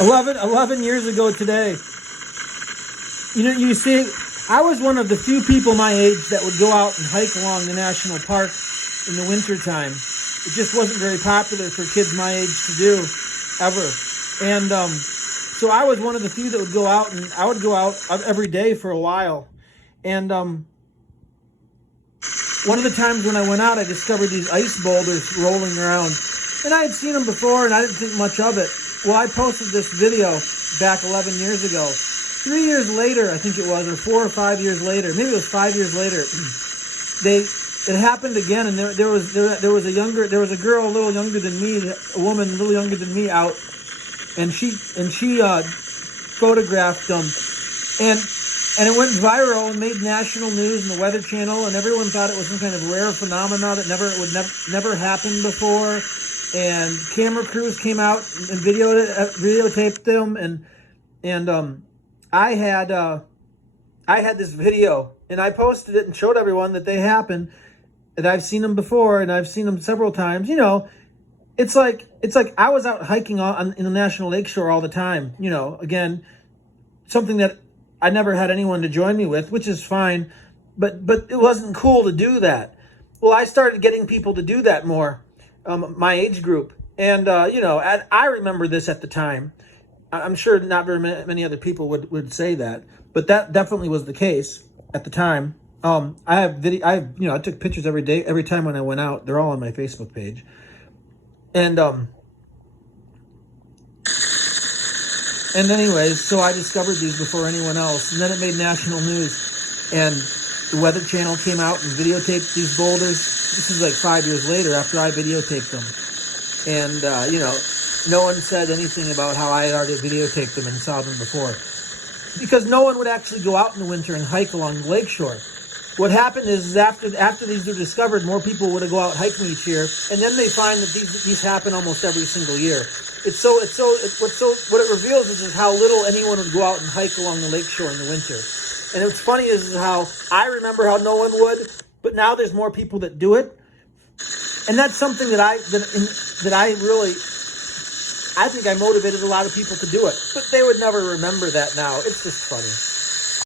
11 years ago today. You see, I was one of the few people my age that would go out and hike along the national park in the wintertime. It just wasn't very popular for kids my age to do, ever. And so I was one of the few that would go out, and I would go out every day for a while. And one of the times when I went out, I discovered these ice boulders rolling around. And I had seen them before, and I didn't think much of it. Well, I posted this video back 11 years ago. 3 years later, I think it was, or 4 or 5 years later, maybe it was 5 years later, it happened again, and there was a girl a little younger than me, a woman a little younger than me out, and she photographed them, and it went viral and made national news in the Weather Channel, and everyone thought it was some kind of rare phenomena that never happened before. And camera crews came out and videotaped them, and I had this video, and I posted it and showed everyone that they happened, and I've seen them before, and I've seen them several times. You know, it's like I was out hiking in the National Lakeshore all the time. You know, again, something that I never had anyone to join me with, which is fine, but it wasn't cool to do that. Well, I started getting people to do that more. My age group, and I remember this at the time. I'm sure not very many other people would say that, but that definitely was the case at the time. I took pictures every time when I went out. They're all on my Facebook page, and anyways, so I discovered these before anyone else, and then it made national news, and the Weather Channel came out and videotaped these boulders. This is like 5 years later after I videotaped them. And, no one said anything about how I had already videotaped them and saw them before. Because no one would actually go out in the winter and hike along the lakeshore. What happened is after these were discovered, more people would go out hiking each year. And then they find that these happen almost every single year. What it reveals is how little anyone would go out and hike along the lakeshore in the winter. And what's funny is how I remember how no one would, but now there's more people that do it, and that's something that I think I motivated a lot of people to do it. But they would never remember that now. It's just funny.